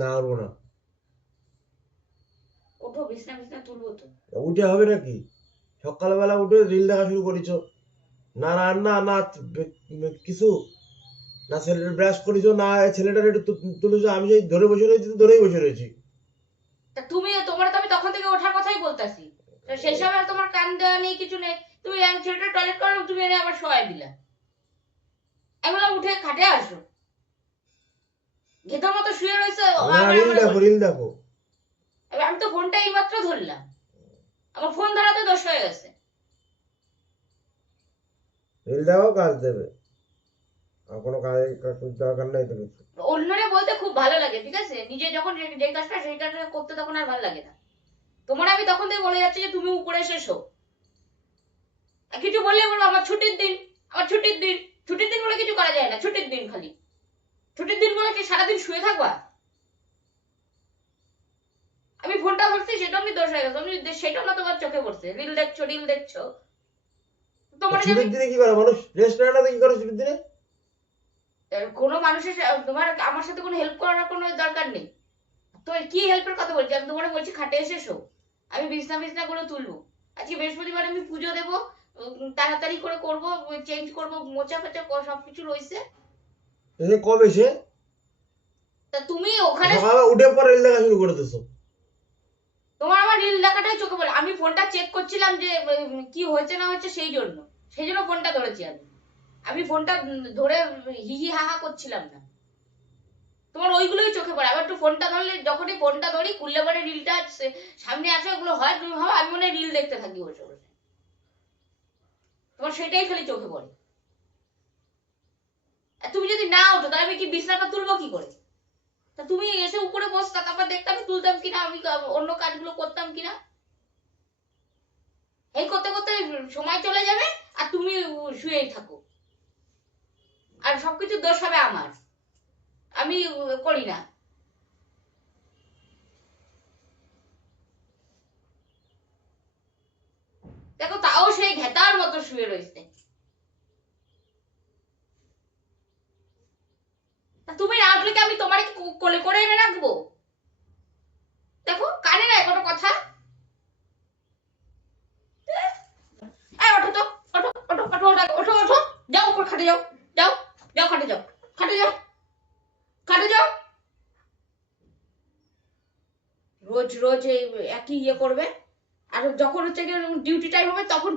না উঠবো না। ওঠো, বিছনা বিছনা তুলবো তো। উঠে হবে নাকি? সকালবেলা উঠে রিল দেখা শুরু করেছো, না রান্না না কিছু, না ছেলেটা ব্রাশ করেছো, না ছেলেটার একটু তুলেছো। আমি সেই ধরে বসে রয়েছি, তো ধরেই বসে রয়েছি। তা তুমি, তোমার তো আমি তখন থেকে ওঠার কথাই বলতাছি, সেই সময় তোমার কান দেওয়া নেই, কিছু নেই। তুমি ছেলেটা টয়লেট করো, তুমি এনে আবার শোয়াই দিলা। এগুলো উঠে খাটে আসো, ঘেটার মতো শুয়ে রয়েছে। না, আবার রিল আমার দেখো, বলছো। রিল দেখো। এবার আমি তো ফোনটা এইমাত্র ধরলাম, আমার ফোন ধরাতে দোষ হয়ে গেছে। রিল দেখো, কাজ দেবে। আর কোনো কাজের দরকার নেই তো কিছু। অন্যরে বলতে খুব ভালো লাগে, ঠিক আছে, নিজে যখন যে কাজটা সেই কাজটা করতে তখন আর ভালো লাগে না। তোমার আমি তখন থেকে বলে যাচ্ছি যে তুমি উপরে এসে শো। কিছু বললে বলবো আমার ছুটির দিন, আমার ছুটির দিন। ছুটির দিন বলে কিছু করা যায় না, ছুটির দিন খালি। ছুটির দিন বলে কি সারাদিন শুয়ে থাকবা? আমি ফোনটা ধরছি, সেটা আমি দোষ হয়ে গেছে, আমি সেটা না তোমার চোখে পড়ছে, রিল দেখছো রিল দেখছো। তোমার যে আমি, ছুটির দিনে কি করে মানুষ? রেস্ট নেয় না তো কি করে ছুটির দিনে? কোনো মানুষের তোমার আমার সাথে কোনো হেল্প করার কোনো দরকার নেই। তো কি হেল্পের কথা বলছি আমি? তোমার বলছি খাটে এসে শো, আমি বিছনা বিছনা করে তুলবো। আজকে বৃহস্পতিবার, আমি পুজো দেবো, তাড়াতাড়ি করে করবো, চেঞ্জ করবো, মোচা ফোচা সবকিছু রয়েছে। সে কবে সে? তা তুমি ওখানে, সকালে উঠে পর রিল দেখা শুরু করে দিছো। তোমার আমার রিল দেখাটাই চোখে পড়ে। আমি ফোনটা চেক করছিলাম যে কি হয়েছে না হয়েছে, সেই জন্য ফোনটা ধরেছি আমি। আমি ফোনটা ধরে হি হি হা হা করছিলাম না। তোমার ওইগুলোই চোখে পড়ে। আবার একটু ফোনটা ধরলে, যখনই ফোনটা ধরি খুললে পরে রিলটা সামনে আসে, ওগুলো হয় তুমি ভাবো আমি মনে হয় রিল দেখতে থাকি বসে বসে। তোমার সেটাই খালি চোখে পড়ে। আর তুমি যদি না ওঠো তাহলে আমি কি বিছনাটা তুলবো কি করে? তা তুমি এসে উপরে বসতা, তারপর দেখতাম আমি তুলতাম কিনা, আমি অন্য কাজগুলো করতাম কিনা। এই করতে করতে সময় চলে যাবে, আর তুমি শুয়েই থাকো, আর সবকিছু দোষ হবে আমার, আমি করি না। দেখো, তাও সেই ঘেটার মতো শুয়ে রয়েছে। তুমি না উঠলে কি আমি তোমার কি কোলে করে এনে রাখবো? দেখো, কানে নাই কোনো কথা। এই ওঠো তো, ওঠো ওঠো ওঠো ওঠো ওঠো ওঠো, যাও উপর খাটে যাও, যাও যাও খাটে যাও, খাটে যাও, খাটে যাও। রোজ রোজ এই একই ইয়ে করবে। আর যখন হচ্ছে ডিউটি টাইম হবে তখন